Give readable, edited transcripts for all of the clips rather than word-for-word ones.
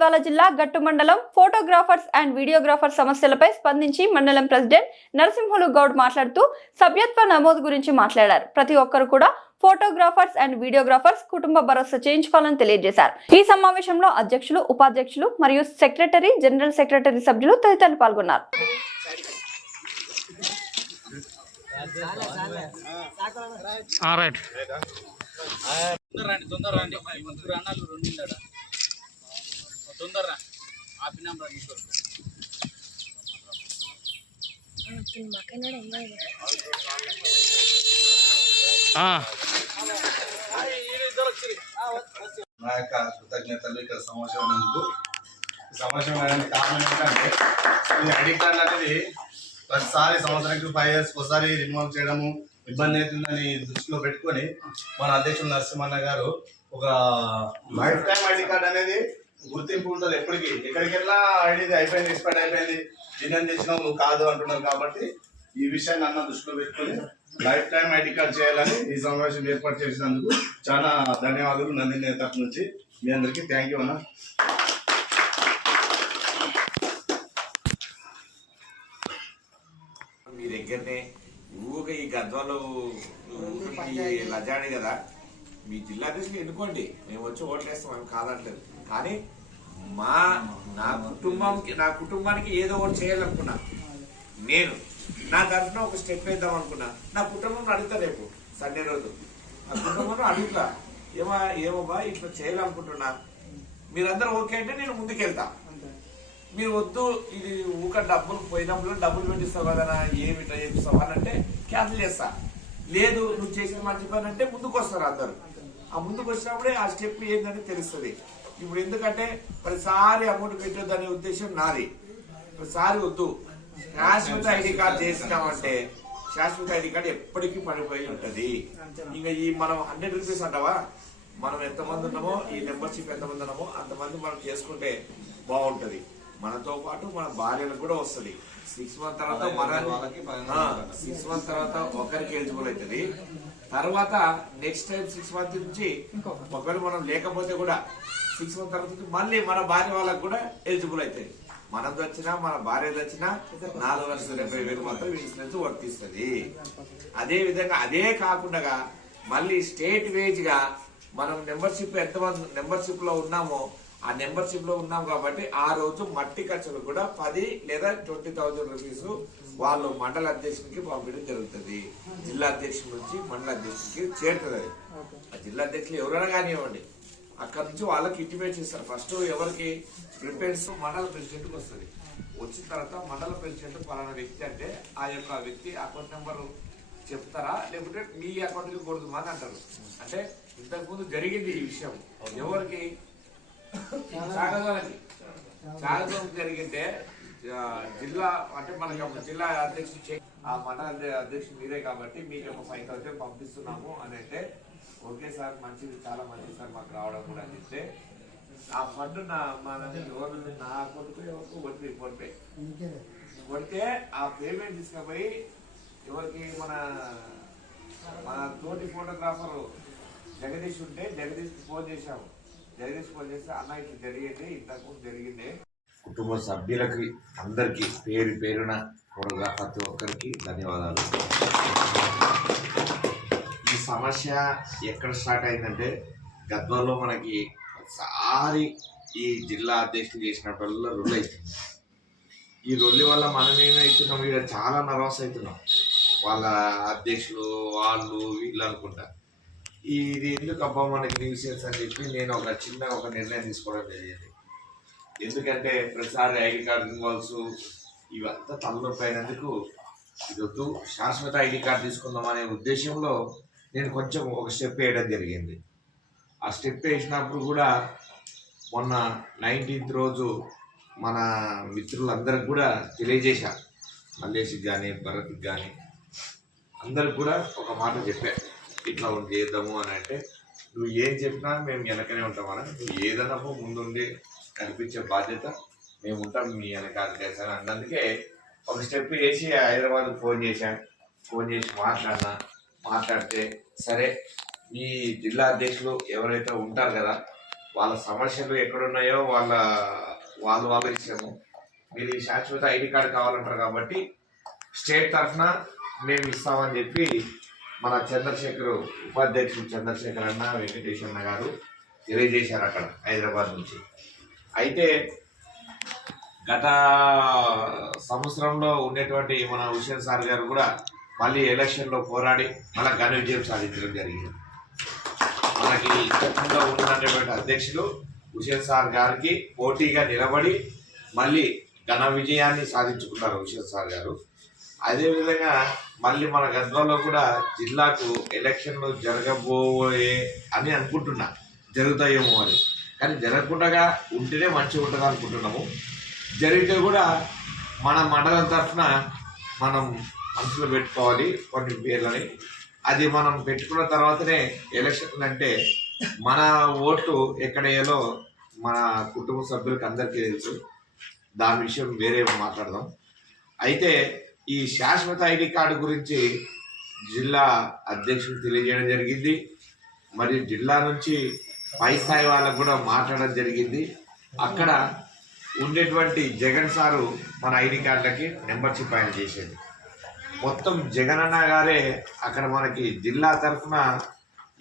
గద్వాల జిల్లా గట్టు మండలం ఫోటోగ్రాఫర్స్ అండ్ వీడియోగ్రాఫర్స్ సమస్యలపై స్పందించి మండలం ప్రెసిడెంట్ నరసింహులు గౌడ్ మాట్లాడుతూ సభ్యత్వ నమోదు గురించి మాట్లాడారు. ప్రతి ఒక్కరు కూడా ఫోటోగ్రాఫర్స్ అండ్ వీడియోగ్రాఫర్స్ కుటుంబ భరోసా చేయించుకోవాలని తెలియజేశారు. ఈ సమావేశంలో అధ్యక్షులు, ఉపాధ్యక్షులు మరియు సెక్రటరీ, జనరల్ సెక్రటరీ సభ్యులు తదితరులు పాల్గొన్నారు. నా యొక్క కృతజ్ఞతలు ఇక్కడ సమావేశమైనందుకు. సమావేశం కారణం ఏంటంటే ఈ ఐడి కార్డు అనేది ప్రతిసారి సంవత్సరానికి 5 years ఒకసారి రిన్యూవల్ చేయడము ఇబ్బంది అవుతుందని దృష్టిలో పెట్టుకొని మన అధ్యక్షులు నరసింహన్న గారు ఒక లైఫ్ టైం ఐడి కార్డు అనేది గుర్తింపు ఉంటుంది. ఎప్పటికీ ఎక్కడికి వెళ్ళినా ఐడి అయిపోయింది, ఎక్స్పైర్ అయిపోయింది, డిజైన్ తెచ్చినావు నువ్వు కాదు అంటున్నారు. కాబట్టి ఈ విషయాన్ని అన్న దృష్టిలో పెట్టుకొని లైఫ్ టైం ఐడి కార్డ్ చేయాలని ఈ సమావేశం ఏర్పాటు చేసినందుకు చాలా ధన్యవాదాలు. నందిని తరఫు నుంచి మీ అందరికీ థ్యాంక్ యూ అన్న. మీ దగ్గరనే ఊగా ఈ గద్వాలు లజాడి కదా, మీ జిల్లా దశలు ఎన్నుకోండి, మేము వచ్చి ఓట్లేస్తాం, మేము కాదంటలేదు. కానీ నా కుటుంబానికి ఏదో ఒకటి చేయాలనుకున్నా, నేను నా తరఫున ఒక స్టెప్ వేద్దాం అనుకున్నా. నా కుటుంబంలో అడుగుతా, రేపు సండే రోజు నా కుటుంబంలో అడుగుతా, ఏమోబా ఇట్లా చేయాలనుకుంటున్నా, మీరందరూ ఓకే అంటే నేను ముందుకెళ్తా. మీరు వద్దు, ఇది ఊక డబ్బులు పోయినప్పుడు డబ్బులు పెట్టిస్తావు కదా, ఏమి ఇట్లా చేపిస్తావు అని అంటే క్యాన్సిల్ చేస్తా. లేదు నువ్వు చేసిన మంచి పని అంటే ముందుకు వస్తారు అందరు. ఆ ముందుకు వచ్చినప్పుడే ఆ స్టెప్ ఏంటని తెలుస్తుంది. ఇప్పుడు ఎందుకంటే ప్రతిసారి అమౌంట్ పెట్టొద్దనే ఉద్దేశం నాది. ప్రతిసారి వద్దు, శాశ్వత ఐడి కార్డు చేసినామంటే శాశ్వత ఐడి కార్డు ఎప్పటికీ పడిపోయి ఉంటది. ఇంకా ఈ మనం 100 రూపీస్ అంటావా, మనం ఎంతమంది ఉన్నామో, ఈ మెంబర్షిప్ ఎంతమంది ఉన్నామో అంతమంది మనం చేసుకుంటే బాగుంటది. మనతో పాటు మన భార్యలకు కూడా వస్తుంది. 6 months తర్వాత 6 months తర్వాత ఒకరికి ఎలిజిబుల్ అవుతుంది. తర్వాత నెక్స్ట్ టైం 6 months నుంచి ఒకవేళ మనం లేకపోతే కూడా 6 months తర్వాత మళ్ళీ మన భార్య వాళ్ళకు కూడా ఎలిజిబుల్ అవుతాయి. మనది వచ్చినా మన భార్యది వచ్చినా 4,70,000 మాత్రం ఇన్సూరెన్స్ వర్తిస్తుంది. అదే విధంగా అదే కాకుండా మళ్ళీ స్టేట్ వేజ్ గా మనం మెంబర్షిప్ ఎంతమంది మెంబర్షిప్ లో ఉన్నామో ఆ మెంబర్షిప్ లో ఉన్నాం కాబట్టి ఆ రోజు మట్టి ఖర్చులు కూడా 10 లేదా 20,000 రూపీస్ వాళ్ళు మండల అధ్యక్షునికి పంపించడం జరుగుతుంది. జిల్లా అధ్యక్షుడి నుంచి మండల అధ్యక్షుడికి చేరుతుంది. ఆ జిల్లా అధ్యక్షులు ఎవరైనా కానివ్వండి, అక్కడ నుంచి వాళ్ళకి ఇంటిమేట్ చేస్తారు. ఫస్ట్ ఎవరికి ప్రిఫరెన్స్ మండల ప్రెసిడెంట్ కి వస్తుంది. వచ్చిన తర్వాత మండల ప్రెసిడెంట్ పలానా వ్యక్తి అంటే ఆ యొక్క వ్యక్తి అకౌంట్ నెంబర్ చెప్తారా, లేకుంటే మీ అకౌంట్ కి కొడుతుందా అని అంటారు. అంటే ఇంతకుముందు జరిగింది ఈ విషయం. ఎవరికి చాగదోనికి జరిగితే జిల్లా అంటే మనకి జిల్లా అధ్యక్షుడు ఆ మండల అధ్యక్షుడు మీరే కాబట్టి మీకు ఒక 5,000 పంపిస్తున్నాము అని అంటే, ఓకే సార్ మంచిది, చాలా మంచిది సార్ మాకు రావడం కూడా అని చెప్తే ఆ ఫండ్ నా అకౌంట్కు ఎవరికి కొడితే ఆ పేమెంట్ తీసుకుపోయి ఎవరికి మన తోటి ఫోటోగ్రాఫర్ జగదీష్ ఉంటే జగదీష్కి ఫోన్ చేశాము. జగదీష్ ఫోన్ చేస్తే అన్న ఇట్లా జరిగింది, ఇంతకు జరిగింది. కుటుంబ సభ్యులకి అందరికీ పేరు పేరున ప్రతి ఒక్కరికి ధన్యవాదాలు. ఈ సమస్య ఎక్కడ స్టార్ట్ అయిందంటే గద్వాల్లో మనకి ఒకసారి ఈ జిల్లా అధ్యక్షులు చేసినప్పుడల్లా రొల్లు అవుతుంది. ఈ రొల్లి వల్ల మనం ఏమవుతున్నాం, ఇక్కడ చాలా నర్వస్ అవుతున్నాం. వాళ్ళ అధ్యక్షులు వాళ్ళు వీళ్ళు అనుకుంటా ఇది ఎందుకు అబ్బా మనకి న్యూసెన్స్ అని చెప్పి నేను ఒక నిర్ణయం తీసుకోవడం జరిగింది. ఎందుకంటే ప్రతిసారి ఐడి కార్డు రిన్యూవల్స్ ఇవంతా తలనొప్పి అయినందుకు ఇది వద్దు, శాశ్వత ఐడి కార్డు తీసుకుందాం అనే ఉద్దేశంలో నేను కొంచెం ఒక స్టెప్ వేయడం జరిగింది. ఆ స్టెప్ వేసినప్పుడు కూడా మొన్న 19th రోజు మన మిత్రులందరికి కూడా తెలియజేశా, మల్లేష్కి కానీ భరత్కి కానీ అందరికి కూడా ఒక మాట చెప్పా, ఇట్లా చేద్దాము అని. అంటే నువ్వు ఏం చెప్పినా మేము వెనకనే ఉంటామని, నువ్వు ఏదన్నా ముందుండి కనిపించే బాధ్యత మేము ఉంటాం మీ వెనకాల చేశాను అన్నందుకే ఒక స్టెప్ వేసి హైదరాబాద్కి ఫోన్ చేసి మాట్లాడితే సరే మీ జిల్లా అధ్యక్షులు ఎవరైతే ఉంటారు కదా వాళ్ళ సమస్యలు ఎక్కడున్నాయో వాళ్ళ ఇష్టము. మీరు ఈ శాశ్వత ఐడి కార్డు కావాలంటారు కాబట్టి స్టేట్ తరఫున మేము ఇస్తామని చెప్పి మన చంద్రశేఖర్ ఉపాధ్యక్షుడు చంద్రశేఖర్ అన్న వెంకటేష్ అన్న గారు తెలియజేశారు అక్కడ హైదరాబాద్ నుంచి. అయితే గత సంవత్సరంలో ఉండేటువంటి మన హుషేన్ సార్ గారు కూడా మళ్ళీ ఎలక్షన్లో పోరాడి మళ్ళీ ఘన విజయం సాధించడం జరిగింది. మనకి ఇంతకుండా ఉన్నటువంటి అధ్యక్షులు హుషేన్ సార్ గారికి పోటీగా నిలబడి మళ్ళీ ఘన విజయాన్ని సాధించుకున్నారు హుషేన్ సార్ గారు. అదేవిధంగా మళ్ళీ మన గద్వాల్లో కూడా జిల్లాకు ఎలక్షన్లు జరగబోయే అని అనుకుంటున్నా, జరుగుతాయేమో అని. కానీ జరగకుండా ఉంటేనే మంచిగా ఉంటుంది అనుకుంటున్నాము. జరిగితే కూడా మన మండలం తరఫున మనం మనసులో పెట్టుకోవాలి కొన్ని పేర్లని. అది మనం పెట్టుకున్న తర్వాతనే ఎలక్షన్ అంటే మన ఓట్లు ఎక్కడ వేయాలో మన కుటుంబ సభ్యులకు అందరికీ తెలుసు. దాని విషయం వేరే మాట్లాడదాం. అయితే ఈ శాశ్వత ఐడి కార్డు గురించి జిల్లా అధ్యక్షుడు తెలియజేయడం జరిగింది. మరియు జిల్లా నుంచి పై స్థాయి వాళ్ళకు కూడా మాట్లాడడం జరిగింది. అక్కడ ఉండేటువంటి జగన్ సారు మన ఐడి కార్డులకి మెంబర్షిప్ ఆయన చేసేది. మొత్తం జగన్ అన్న గారే అక్కడ మనకి జిల్లా తరఫున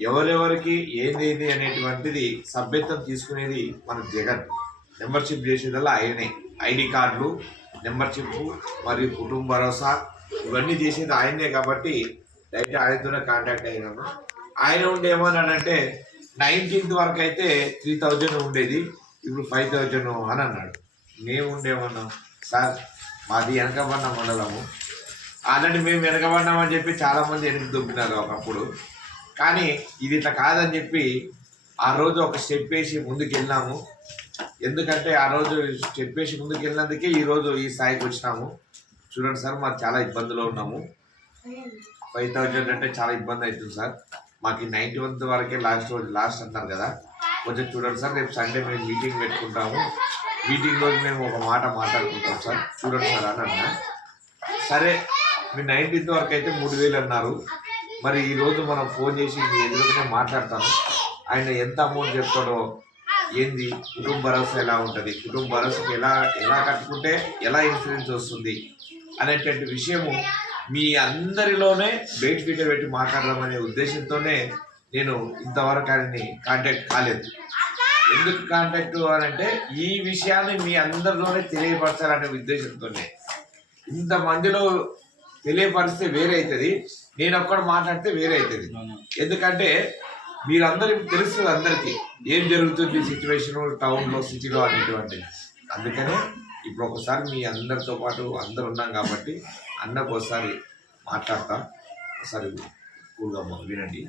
ఎవరెవరికి ఏదేది అనేటువంటిది సభ్యత్వం తీసుకునేది మన జగన్. మెంబర్షిప్ చేసేదల్లా ఆయనే. ఐడి కార్డులు, మెంబర్షిప్ మరియు కుటుంబ భరోసా ఇవన్నీ చేసేది ఆయనే. కాబట్టి డైరెక్ట్ ఆయనతోనే కాంటాక్ట్ అయినాము. ఆయన ఉండి ఏమన్నాడంటే 19th వరకు అయితే 3000 ఉండేది, ఇప్పుడు 5000 అని అన్నాడు. మేము ఉండేమన్నాం, సార్ మాది వెనకబడిన మండలము, ఆల్రెడీ మేము వెనకబడినామని చెప్పి చాలామంది వెనక్కి దొబ్బినారు ఒకప్పుడు. కానీ ఇది ఇట్లా కాదని చెప్పి ఆ రోజు ఒక స్టెప్ వేసి ముందుకు వెళ్ళినాము. ఎందుకంటే ఆ రోజు స్టెప్ వేసి ముందుకు వెళ్ళినందుకే ఈరోజు ఈ స్థాయికి వచ్చినాము. చూడండి సార్, మాకు చాలా ఇబ్బందులో ఉన్నాము. 5000 అంటే చాలా ఇబ్బంది అవుతుంది సార్. మాకు 91th వరకే లాస్ట్ అంటారు కదా, కొంచెం చూడండి సార్. రేపు సండే మేము మీటింగ్ పెట్టుకుంటాము, మీటింగ్ రోజు మేము ఒక మాట మాట్లాడుకుంటాం సార్, చూడండి సార్ అని అన్నా. సరే, మీరు 19th వరకు అయితే 3000 అన్నారు. మరి ఈరోజు మనం ఫోన్ చేసి మీ ఎదురుగానే మాట్లాడతాము. ఆయన ఎంత అమౌంట్ చెప్తాడో, ఏంది కుటుంబ భరోసా ఎలా ఉంటుంది, కుటుంబ భరోసాకి ఎలా కట్టుకుంటే ఎలా ఇన్సూరెన్స్ వస్తుంది అనేటువంటి విషయము మీ అందరిలోనే బయట ఫీటర్ పెట్టి మాట్లాడదామనే ఉద్దేశంతోనే నేను ఇంతవరకు ఆయన్ని కాంటాక్ట్ కాలేదు. ఎందుకు కాంటాక్ట్ అంటే ఈ విషయాన్ని మీ అందరిలోనే తెలియపరచాలనే ఉద్దేశంతోనే. ఇంతమందిలో తెలియపరిస్తే వేరే అవుతుంది, నేను ఒక్కడ మాట్లాడితే వేరే అవుతుంది. ఎందుకంటే మీరందరూ తెలుస్తుంది అందరికీ ఏం జరుగుతుంది సిచ్యువేషన్ టౌన్లో, సిటీలో అనేటువంటిది. అందుకనే ఇప్పుడు ఒకసారి మీ అందరితో పాటు అందరు ఉన్నాం కాబట్టి అన్నకు ఒకసారి మాట్లాడతా, ఒకసారి కూల్గా వినండి.